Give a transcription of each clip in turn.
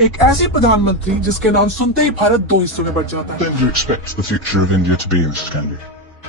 एक ऐसी प्रधानमंत्री जिसके नाम सुनते ही भारत दो हिस्सों में बट जाता है। When do you expect the future of India to be, Mr. Kennedy?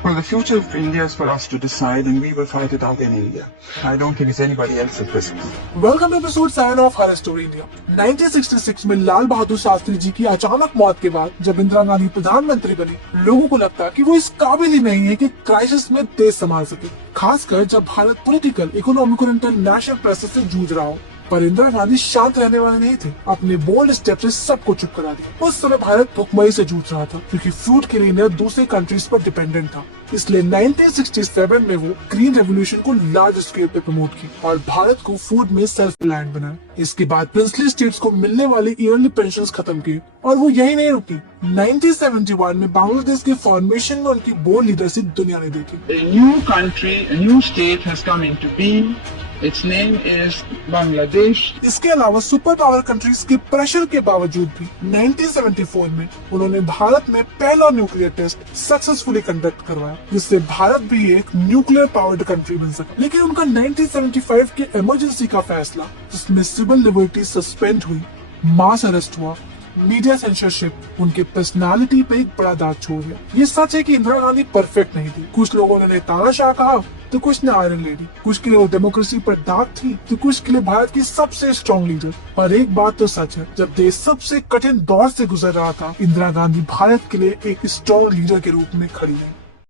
Well, the future of India is for us to decide, and we will fight it out in India. I don't think it's anybody else's business. Welcome to episode 7 of her story India. 1966 में लाल बहादुर शास्त्री जी की अचानक मौत के बाद जब इंदिरा गांधी प्रधानमंत्री बनी, लोगों को लगता कि वो इस काबिल ही नहीं है कि क्राइसिस में देश संभाल सके, खासकर जब भारत पॉलिटिकल, इकोनॉमिक और इंटरनेशनल प्रेशर से जूझ रहा हो। पर इंदिरा गांधी शांत रहने वाले नहीं थे। अपने बोल्ड स्टेप से सबको चुप करा दिया। उस समय भारत भुखमरी से जूझ रहा था क्योंकि फूड के लिए इंडिया दूसरे कंट्रीज पर डिपेंडेंट था। इसलिए 1967 में वो ग्रीन रेवोल्यूशन को लार्ज स्केल पे प्रमोट की और भारत को फूड में सेल्फ रिलायंट बनाया। इसके बाद प्रिंसली स्टेट्स को मिलने वाली ईयरली पेंशन्स खत्म की और वो यही नहीं रुकी। 1971 में बांग्लादेश के फॉर्मेशन में उनकी बोल्ड लीडरशिप दुनिया ने देखी। A new country, a new state has come into being. Its name is Bangladesh. इसके अलावा सुपर पावर कंट्रीज के प्रेशर के बावजूद भी 1974 में उन्होंने भारत में पहला न्यूक्लियर टेस्ट सक्सेसफुली कंडक्ट करवाया, जिससे भारत भी एक न्यूक्लियर पावर्ड कंट्री बन सका। लेकिन उनका 1975 के इमरजेंसी का फैसला, जिसमें सिविल लिबर्टी सस्पेंड हुई, मास अरेस्ट हुआ, मीडिया सेंसरशिप उनके पर्सनालिटी पे एक बड़ा दाग छोड़ गया। ये सच है कि इंदिरा गांधी परफेक्ट नहीं थी। कुछ लोगों ने तानाशाह कहा तो कुछ ने आयरन लेडी, कुछ के लिए वो डेमोक्रेसी पर दाग थी तो कुछ के लिए भारत की सबसे स्ट्रॉन्ग लीडर। पर एक बात तो सच है, जब देश सबसे कठिन दौर से गुजर रहा था, इंदिरा गांधी भारत के लिए एक स्ट्रॉन्ग लीडर के रूप में खड़ी है।